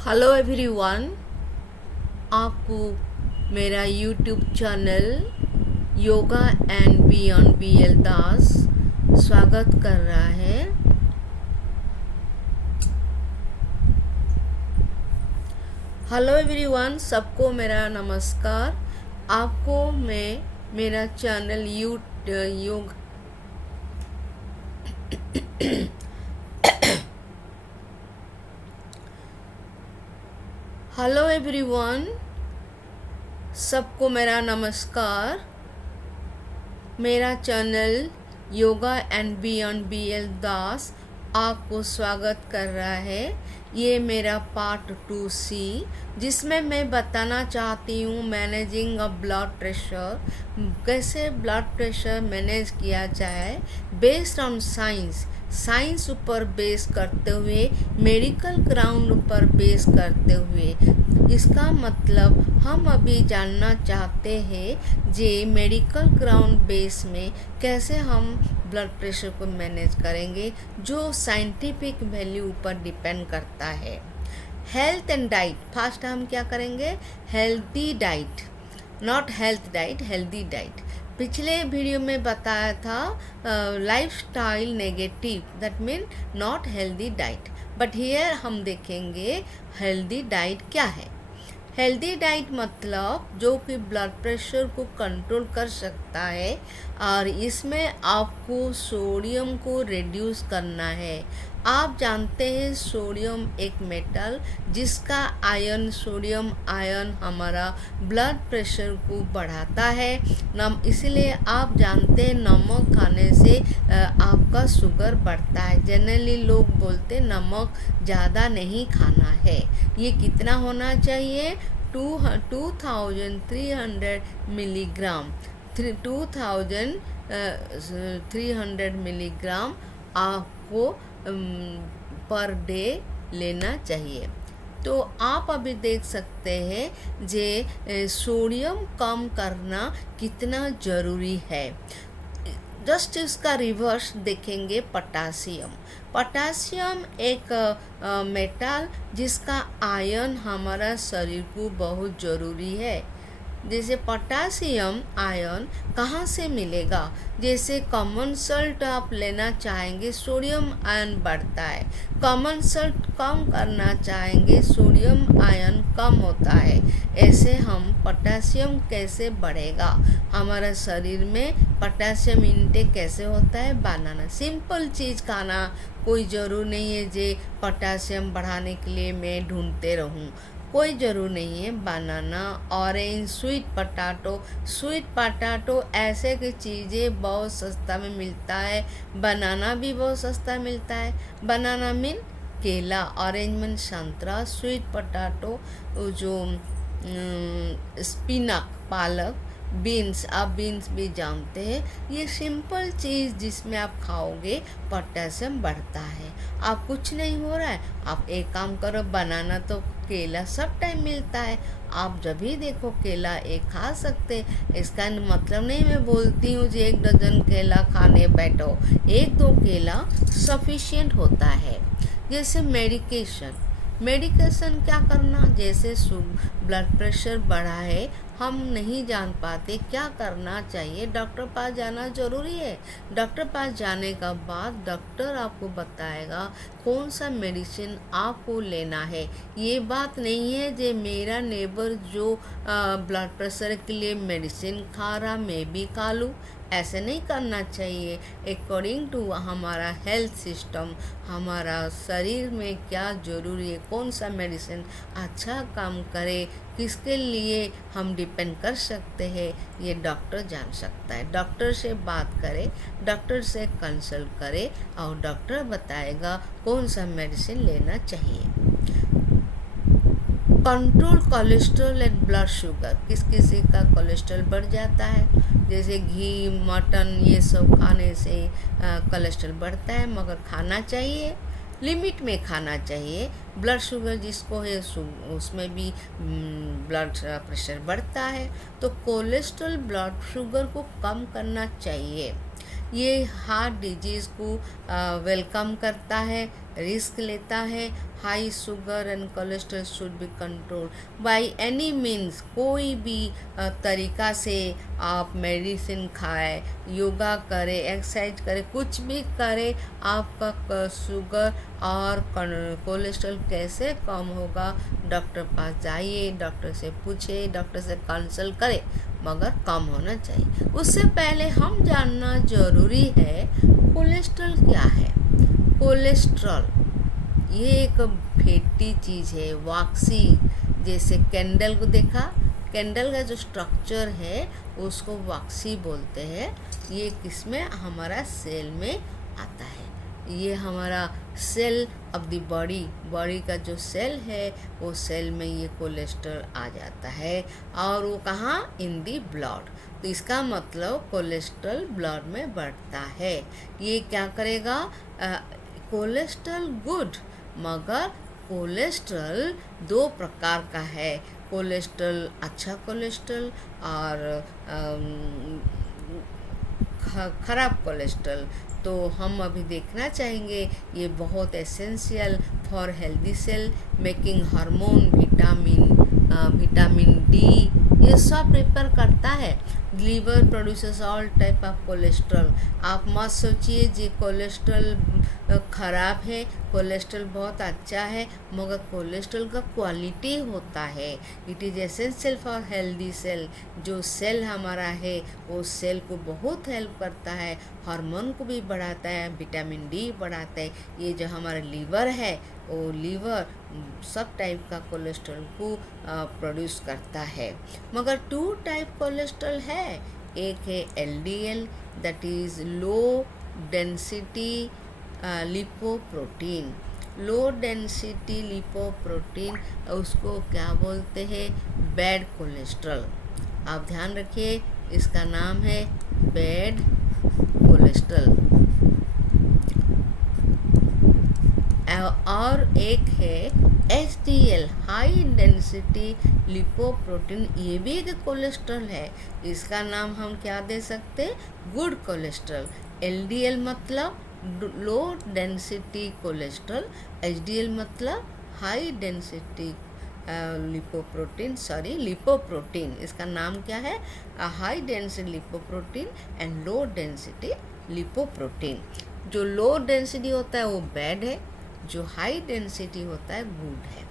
Hello everyone. आपको मेरा YouTube channel yoga and beyond BL Das स्वागत कर रहा है। हेलो एवरीवन, सबको मेरा नमस्कार। आपको मैं मेरा चैनल योग हेलो एवरीवन, सबको मेरा नमस्कार। मेरा channel yoga and beyond BL Das आपको स्वागत कर रहा है। ये मेरा पार्ट 2C जिसमें मैं बताना चाहती हूँ मैनेजिंग अ ब्लड प्रेशर, कैसे ब्लड प्रेशर मैनेज किया जाए बेस्ड ऑन साइंस ऊपर बेस करते हुए, मेडिकल ग्राउंड ऊपर बेस करते हुए। इसका मतलब हम अभी जानना चाहते हैं जे मेडिकल ग्राउंड बेस में कैसे हम ब्लड प्रेशर को मैनेज करेंगे, जो साइंटिफिक वैल्यू ऊपर डिपेंड करता है। हेल्थ एंड डाइट, फर्स्ट हम क्या करेंगे, healthy diet, not health diet, healthy diet. पिछले वीडियो में बताया था lifestyle negative, that mean not healthy diet, but here हम देखेंगे हेल्दी डाइट क्या है। हेल्दी डाइट मतलब जो कि ब्लड प्रेशर को कंट्रोल कर सकता है, और इसमें आपको सोडियम को रिड्यूस करना है। आप जानते हैं सोडियम एक मेटल जिसका आयन, सोडियम आयन हमारा ब्लड प्रेशर को बढ़ाता है। इसलिए आप जानते हैं नमक खाने से आपका शुगर बढ़ता है। जनरली लोग बोलते हैं नमक ज़्यादा नहीं खाना है। ये कितना होना चाहिए, 2300 मिलीग्राम, 2300 मिलीग्राम आपको पर डे लेना चाहिए। तो आप अभी देख सकते हैं जे सोडियम कम करना कितना ज़रूरी है। जस्ट इसका रिवर्स देखेंगे, पोटासियम एक मेटल जिसका आयन हमारा शरीर को बहुत ज़रूरी है। जैसे पोटासियम आयन कहाँ से मिलेगा, जैसे कॉमन सॉल्ट आप लेना चाहेंगे सोडियम आयन बढ़ता है, कॉमन सॉल्ट कम करना चाहेंगे सोडियम आयन कम होता है। ऐसे हम पोटासियम कैसे बढ़ेगा हमारा शरीर में, पोटासियम इनटेक कैसे होता है, बनाना, सिंपल चीज़ खाना, कोई ज़रूर नहीं है जे पोटासियम बढ़ाने के लिए मैं ढूंढते रहूं, कोई ज़रूर नहीं है। बनाना, ऑरेंज, स्वीट पटाटो ऐसे की चीज़ें बहुत सस्ता में मिलता है। बनाना भी बहुत सस्ता मिलता है। बनाना मीन केला, ऑरेंज मीन संतरा, स्वीट पटाटो जो स्पिनक, पालक, बीन्स, आप बीन्स भी जानते हैं। ये सिंपल चीज़ जिसमें आप खाओगे पोटेशियम बढ़ता है। आप कुछ नहीं हो रहा है, आप एक काम करो, बनाना तो केला सब टाइम मिलता है, आप जब भी देखो केला एक खा सकते। इसका मतलब नहीं मैं बोलती हूँ कि 1 डजन केला खाने बैठो, 1-2 केला सफिशिएंट होता है। जैसे मेडिकेशन क्या करना, जैसे ब्लड प्रेशर बढ़ा है, हम नहीं जान पाते क्या करना चाहिए, डॉक्टर पास जाना ज़रूरी है। डॉक्टर पास जाने का बाद डॉक्टर आपको बताएगा कौन सा मेडिसिन आपको लेना है। ये बात नहीं है कि मेरा नेबर जो ब्लड प्रेशर के लिए मेडिसिन खा रहा मैं भी खा लूँ, ऐसे नहीं करना चाहिए। अकॉर्डिंग टू हमारा हेल्थ सिस्टम, हमारा शरीर में क्या ज़रूरी है, कौन सा मेडिसिन अच्छा काम करे, किसके लिए हम डिपेंड कर सकते हैं, ये डॉक्टर जान सकता है। डॉक्टर से बात करें, डॉक्टर से कंसल्ट करें और डॉक्टर बताएगा कौन सा मेडिसिन लेना चाहिए। Control cholesterol and blood sugar, किसी का कोलेस्ट्रॉल बढ़ जाता है, जैसे घी, मटन, ये सब खाने से कोलेस्ट्रॉल बढ़ता है, मगर खाना चाहिए, लिमिट में खाना चाहिए। ब्लड शुगर जिसको है उसमें भी ब्लड प्रेशर बढ़ता है, तो कोलेस्ट्रॉल ब्लड शुगर को कम करना चाहिए। ये हार्ट डिजीज़ को वेलकम करता है, रिस्क लेता है। High sugar and cholesterol should be control by any means. कोई भी तरीका से आप मेडिसिन खाए, योगा करें, एक्सरसाइज करें, कुछ भी करें, आपका शुगर और कोलेस्ट्रॉल कैसे कम होगा? डॉक्टर पास जाइए, डॉक्टर से पूछे, डॉक्टर से कंसल्ट करें, मगर कम होना चाहिए। उससे पहले हम जानना जरूरी है कोलेस्ट्रॉल क्या है। कोलेस्ट्रॉल ये एक फैटी चीज़ है, वॉक्सी, जैसे कैंडल को देखा, कैंडल का जो स्ट्रक्चर है उसको वॉक्सी बोलते हैं। ये किसमें? हमारा सेल में आता है। ये हमारा सेल ऑफ द बॉडी का जो सेल है वो सेल में ये कोलेस्ट्रॉल आ जाता है, और वो कहाँ? इन दी ब्लड। तो इसका मतलब कोलेस्ट्रॉल ब्लड में बढ़ता है। ये क्या करेगा? कोलेस्ट्रॉल गुड, मगर कोलेस्ट्रॉल दो प्रकार का है। कोलेस्ट्रॉल अच्छा कोलेस्ट्रॉल और खराब कोलेस्ट्रॉल। तो हम अभी देखना चाहेंगे, ये बहुत essential for healthy cell, making hormone, vitamin D, ये सब प्रिपेयर करता है। Liver produces all type of cholesterol. आप मत सोचिए जी कोलेस्ट्रॉल खराब है, कोलेस्ट्रॉल बहुत अच्छा है, मगर कोलेस्ट्रॉल का क्वालिटी होता है। It is essential for healthy cell. जो सेल हमारा है वो सेल को बहुत हेल्प करता है, हार्मोन को भी बढ़ाता है, विटामिन डी बढ़ाता है। ये जो हमारा लीवर है वो लीवर सब टाइप का कोलेस्ट्रॉल को प्रोड्यूस करता है। मगर 2 टाइप कोलेस्ट्रॉल है। एक है LDL, that is low density lipoprotein. Low density lipoprotein, उसको क्या बोलते हैं? Bad cholesterol. आप ध्यान रखिए, इसका नाम है बैड कोलेस्ट्रॉल। और एक है HDL, हाई डेंसिटी लिपोप्रोटीन। ये भी एक कोलेस्ट्रॉल है, इसका नाम हम क्या दे सकते? Good cholesterol. LDL मतलब लो डेंसिटी कोलेस्ट्रॉल, HDL मतलब हाई डेंसिटी लिपोप्रोटीन। इसका नाम क्या है? High density lipoprotein and low density lipoprotein. जो लो डेंसिटी होता है वो बैड है, जो हाई डेंसिटी होता है गुड है।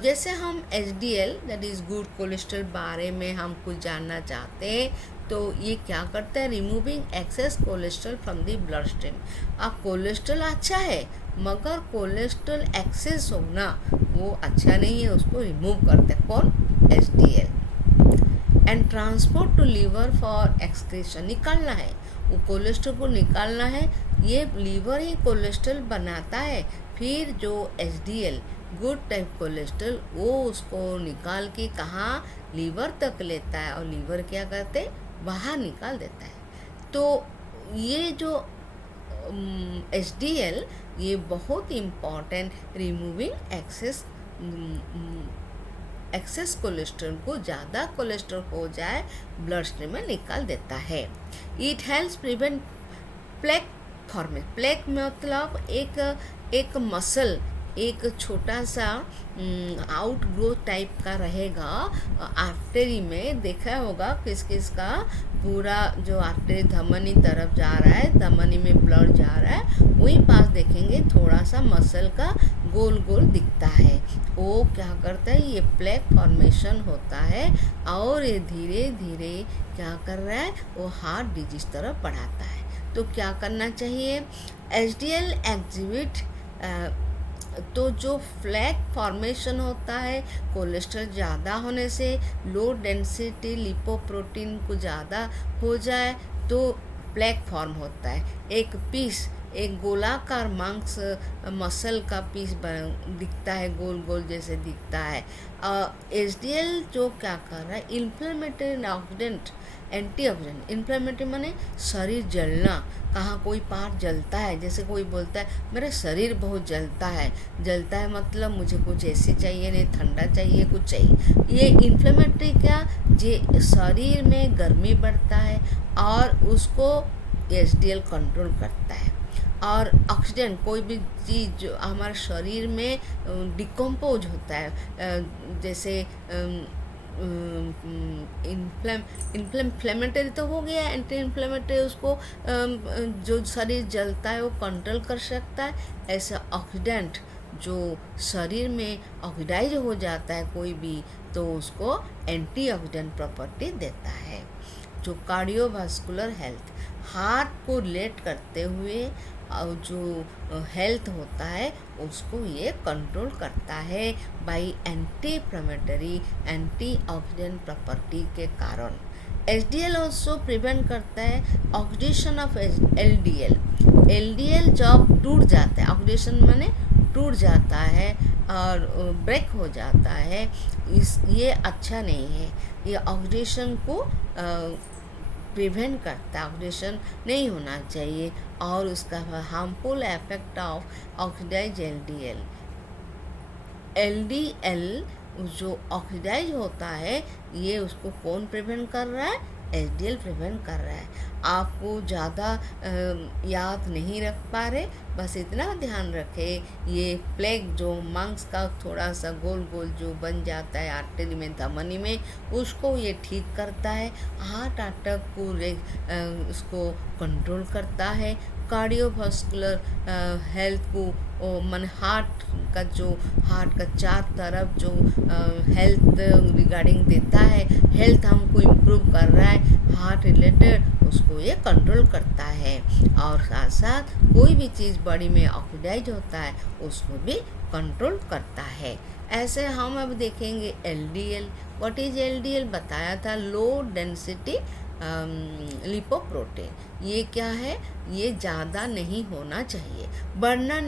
जैसे हम HDL that is good cholesterol बारे में हम कुछ जानना चाहते हैं, तो ये क्या करता है? Removing excess cholesterol from the blood stream. अब कोलेस्ट्रॉल अच्छा है, मगर कोलेस्ट्रॉल एक्सेस होना वो अच्छा नहीं है, उसको रिमूव करते हैं। कौन? HDL। And transport to liver for excretion, निकालना है, वो कोलेस्ट्रॉल को निकालना है। ये लीवर ही कोलेस्ट्रॉल बनाता है। फिर जो HDL गुड टाइप कोलेस्ट्रॉल वो उसको निकाल के कहाँ? लीवर तक लेता है, और लीवर क्या करते? बाहर निकाल देता है। तो ये जो HDL ये बहुत इम्पॉर्टेंट, रिमूविंग एक्सेस कोलेस्ट्रॉल को, ज़्यादा कोलेस्ट्रॉल हो जाए ब्लड स्ट्रीम में निकाल देता है। It helps prevent plaque formation. Plaque मतलब एक मसल, एक छोटा सा आउट ग्रोथ टाइप का रहेगा आर्टरी में। देखा होगा किस किस का पूरा जो आर्टरी धमनी तरफ जा रहा है, धमनी में ब्लड जा रहा है, वहीं पास देखेंगे थोड़ा सा मसल का गोल गोल दिखता है। वो क्या करता है? ये प्लेक फॉर्मेशन होता है, और ये धीरे धीरे क्या कर रहा है? वो हार्ट डिजीज तरफ बढ़ाता है। तो क्या करना चाहिए? HDL एग्जिबिट तो जो फ्लैक फॉर्मेशन होता है कोलेस्ट्रॉल ज़्यादा होने से, लो डेंसिटी लिपोप्रोटीन को ज़्यादा हो जाए तो प्लेक फॉर्म होता है। एक गोलाकार मांस मसल का पीस दिखता है, गोल गोल जैसे दिखता है। HDL जो क्या कर रहा है? Inflammatory oxidant, antioxidant. इन्फ्लेमेटरी माने शरीर जलना, कहाँ कोई पार्ट जलता है, जैसे कोई बोलता है मेरा शरीर बहुत जलता है मतलब मुझे कुछ ऐसे चाहिए, नहीं ठंडा चाहिए, कुछ चाहिए। ये इन्फ्लेमेटरी क्या? जे शरीर में गर्मी बढ़ता है और उसको HDL कंट्रोल करता है। और ऑक्सीडेंट कोई भी चीज़ जो हमारे शरीर में डिकम्पोज होता है, जैसे इन्फ्लेमेटरी तो हो गया, एंटी इन्फ्लेमेटरी उसको जो शरीर जलता है वो कंट्रोल कर सकता है। ऐसा ऑक्सीडेंट जो शरीर में ऑक्सीडाइज हो जाता है कोई भी, तो उसको एंटीऑक्सीडेंट प्रॉपर्टी देता है। जो कार्डियोवास्कुलर हेल्थ, हार्ट को रिलेट करते हुए और जो हेल्थ होता है उसको ये कंट्रोल करता है by anti inflammatory antioxidant property के कारण। HDL ऑल्सो प्रिवेंट करता है ऑक्सीडेशन ऑफ LDL। LDL जब टूट जाता है, ऑक्सीडेशन माने टूट जाता है और ब्रेक हो जाता है, ये अच्छा नहीं है। ये ऑक्सीडेशन को प्रिवेंट करता है, ऑक्सीडेशन नहीं होना चाहिए, और उसका harmful effect of oxidize LDL जो ऑक्सीडाइज होता है, ये उसको कौन प्रिवेंट कर रहा है? HDL प्रिवेंट कर रहा है। आपको ज़्यादा याद नहीं रख पा रहे, बस इतना ध्यान रखें, ये प्लेग जो मंग्स का थोड़ा सा गोल गोल जो बन जाता है आर्टरी में, धमनी में, उसको ये ठीक करता है। हार्ट अटैक को उसको कंट्रोल करता है। कार्डियोवास्कुलर हेल्थ को मन हार्ट का चार तरफ जो हेल्थ रिगार्डिंग देता है, हेल्थ हमको इम्प्रूव कर रहा है हार्ट रिलेटेड, उसको ये कंट्रोल करता है। और साथ साथ कोई भी चीज़ बॉडी में ऑक्सीडाइज होता है उसको भी कंट्रोल करता है। ऐसे हम अब देखेंगे LDL। व्हाट इज LDL बताया था, लो डेंसिटी लिपोप्रोटीन। ये क्या है? ये ज़्यादा नहीं होना चाहिए, बढ़ना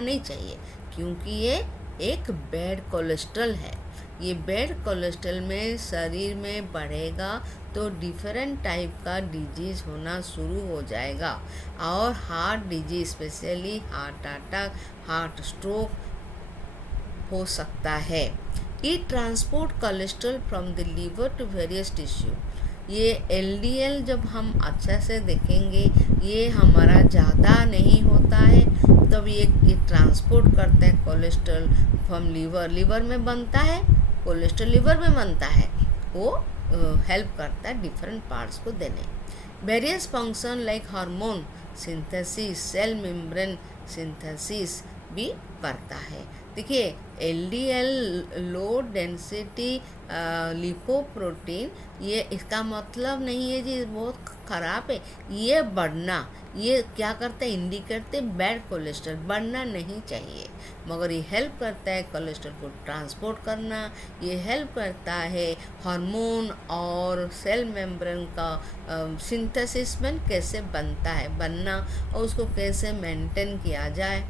नहीं चाहिए, क्योंकि ये एक बैड कोलेस्ट्रॉल है। ये बैड कोलेस्ट्रॉल में शरीर में बढ़ेगा तो डिफरेंट टाइप का डिजीज़ होना शुरू हो जाएगा, और heart disease specially heart attack, heart stroke हो सकता है। It transport cholesterol from the liver to various tissue. ये LDL जब हम अच्छा से देखेंगे, ये हमारा ज़्यादा नहीं होता है, तब ये ट्रांसपोर्ट करते हैं कोलेस्ट्रॉल फ्रॉम लीवर में बनता है, कोलेस्ट्रॉल लीवर में बनता है, वो हेल्प करता है डिफरेंट पार्ट्स को देने। Various function like hormone synthesis, cell membrane synthesis भी करता है। देखिए LDL लो डेंसिटी लिपोप्रोटीन, ये इसका मतलब नहीं है जी बहुत ख़राब है, ये बढ़ना, ये क्या करता है? इंडिकेट बैड कोलेस्ट्रॉल, बढ़ना नहीं चाहिए, मगर ये हेल्प करता है कोलेस्ट्रॉल को ट्रांसपोर्ट करना, ये हेल्प करता है हार्मोन और सेल मेम्ब्रेन का सिंथेसिस में कैसे बनना और उसको कैसे मेंटेन किया जाए।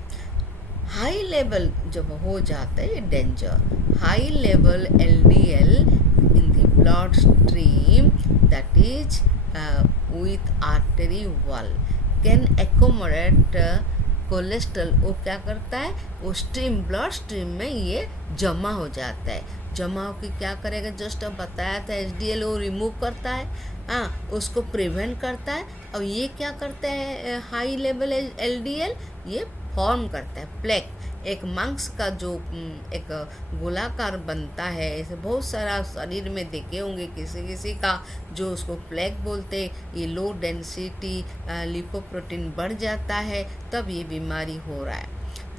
हाई लेवल जब हो जाता है ये danger, high level LDL in the blood stream that is with artery wall can accommodate cholesterol. वो क्या करता है? वो ब्लड स्ट्रीम में ये जमा हो जाता है। जमा होकर क्या करेगा? जस्ट अब बताया था HDL वो रिमूव करता है, हाँ, उसको प्रिवेंट करता है। और ये क्या करता है? हाई लेवल LDL ये फॉर्म करता है प्लेक, एक मांस का जो एक गोलाकार बनता है, ऐसे बहुत सारा शरीर में देखे होंगे किसी का, जो उसको प्लेक बोलते। ये लो डेंसिटी लिपोप्रोटीन बढ़ जाता है, तब ये बीमारी हो रहा है,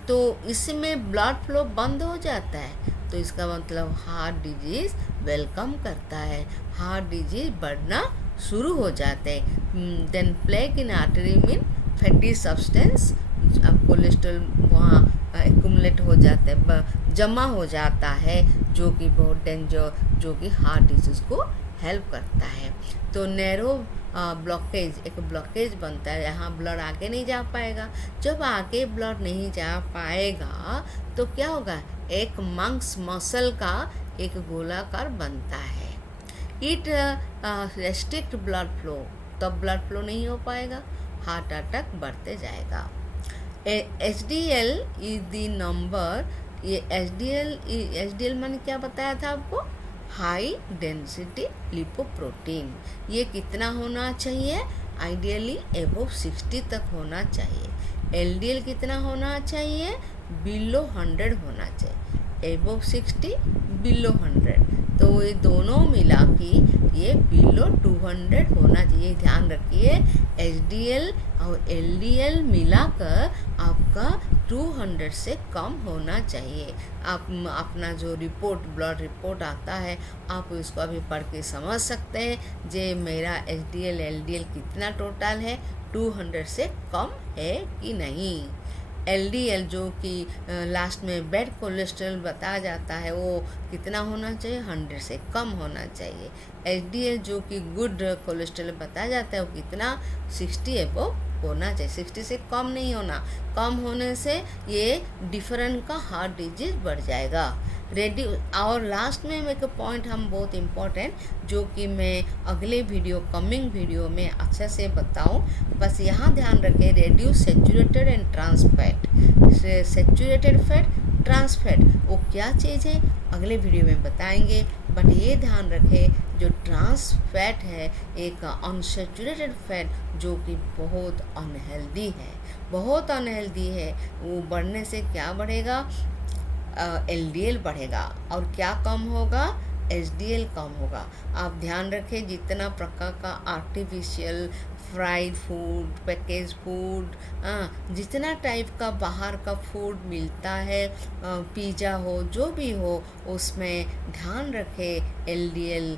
तो इसमें ब्लड फ्लो बंद हो जाता है, तो इसका मतलब हार्ट डिजीज वेलकम करता है, हार्ट डिजीज बढ़ना शुरू हो जाते हैं। देन प्लेक इन आर्टरी मीन फैटी सब्सटेंस, अब कोलेस्ट्रॉल वहाँ एक्यूमुलेट हो जाता है, जमा हो जाता है, जो कि बहुत डेंजर, जो कि हार्ट डिजीज को हेल्प करता है। तो नैरो ब्लॉकेज, एक ब्लॉकेज बनता है, यहाँ ब्लड आगे नहीं जा पाएगा। जब आगे ब्लड नहीं जा पाएगा तो क्या होगा? एक मसल का एक गोलाकार बनता है। इट रेस्ट्रिक्ट ब्लड फ्लो, तब ब्लड फ्लो नहीं हो पाएगा, हार्ट अटैक बढ़ते जाएगा। HDL इज द नंबर, ये HDL मैंने क्या बताया था आपको? High density lipoprotein. ये कितना होना चाहिए? आइडियली एबव 60 तक होना चाहिए। एलडीएल कितना होना चाहिए? बिलो 100 होना चाहिए। एबव 60, बिलो 100, तो ये दोनों मिला के ये बिलो 200 होना चाहिए। ध्यान रखिए, एचडीएल और एलडीएल मिलाकर आपका 200 से कम होना चाहिए। आप अपना जो ब्लड रिपोर्ट आता है, आप उसको अभी पढ़ के समझ सकते हैं जे मेरा एचडीएल एलडीएल कितना टोटल है, 200 से कम है कि नहीं। एलडीएल जो कि लास्ट में बैड कोलेस्ट्रॉल बताया जाता है, वो कितना होना चाहिए? 100 से कम होना चाहिए। एचडीएल जो कि गुड कोलेस्ट्रॉल बताया जाता है, वो कितना? 60 एबव होना चाहिए। 60 से कम नहीं होना। कम होने से ये डिफरेंट का हार्ट डिजीज बढ़ जाएगा। और लास्ट में एक पॉइंट हम बहुत इम्पोर्टेंट, जो कि मैं अगले कमिंग वीडियो में अच्छे से बताऊं, बस यहाँ ध्यान रखें, reduce saturated and trans fat. Saturated fat, trans fat वो क्या चीज़ है अगले वीडियो में बताएंगे। बट ये ध्यान रखें, जो ट्रांस फैट है एक अनसैचुरेटेड फैट जो कि बहुत अनहेल्दी है, बहुत अनहेल्दी है। वो बढ़ने से क्या बढ़ेगा? एलडीएल बढ़ेगा। और क्या कम होगा? एचडीएल कम होगा। आप ध्यान रखें, जितना प्रकार का artificial fried food, package food, जितना टाइप का बाहर का फूड मिलता है, पिज़्ज़ा हो, जो भी हो, उसमें ध्यान रखें एलडीएल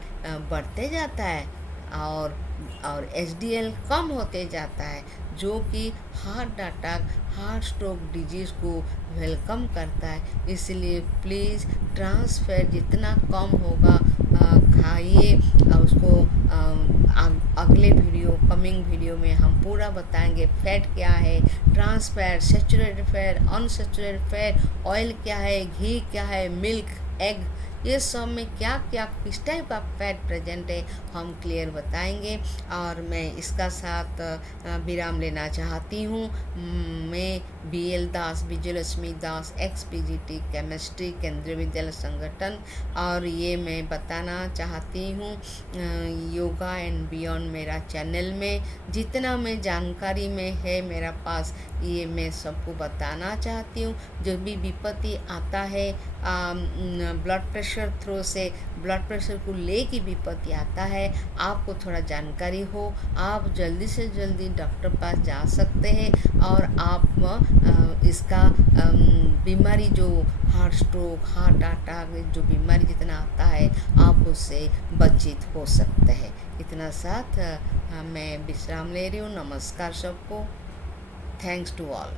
बढ़ते जाता है और एचडीएल कम होते जाता है, जो कि heart attack, heart stroke disease को वेलकम करता है। इसलिए प्लीज़ ट्रांस फैट जितना कम होगा खाइए। और उसको अगले कमिंग वीडियो में हम पूरा बताएंगे फैट क्या है, trans fat, saturated fat, unsaturated fat, oil क्या है, घी क्या है, मिल्क, एग, ये सब में क्या क्या किस टाइप का फैट प्रेजेंट है हम क्लियर बताएंगे। और मैं इसका साथ विराम लेना चाहती हूँ। मैं BL दास, विजयलक्ष्मी दास, XPGT केमिस्ट्री केंद्रीय विद्यालय संगठन, और ये मैं बताना चाहती हूँ योगा एंड बियॉन्ड मेरा चैनल में जितना मैं जानकारी में है मेरा पास, ये मैं सबको बताना चाहती हूँ। जो भी विपत्ति आता है ब्लड प्रेशर थ्रू से, ब्लड प्रेशर को ले की विपत्ति आता है, आपको थोड़ा जानकारी हो, आप जल्दी से जल्दी डॉक्टर पास जा सकते हैं और आप इसका बीमारी जो हार्ट स्ट्रोक, हार्ट अटैक, जो बीमारी जितना आता है, आप उससे बचित हो सकते हैं। इतना साथ मैं विश्राम ले रही हूँ। नमस्कार सबको। Thanks to all.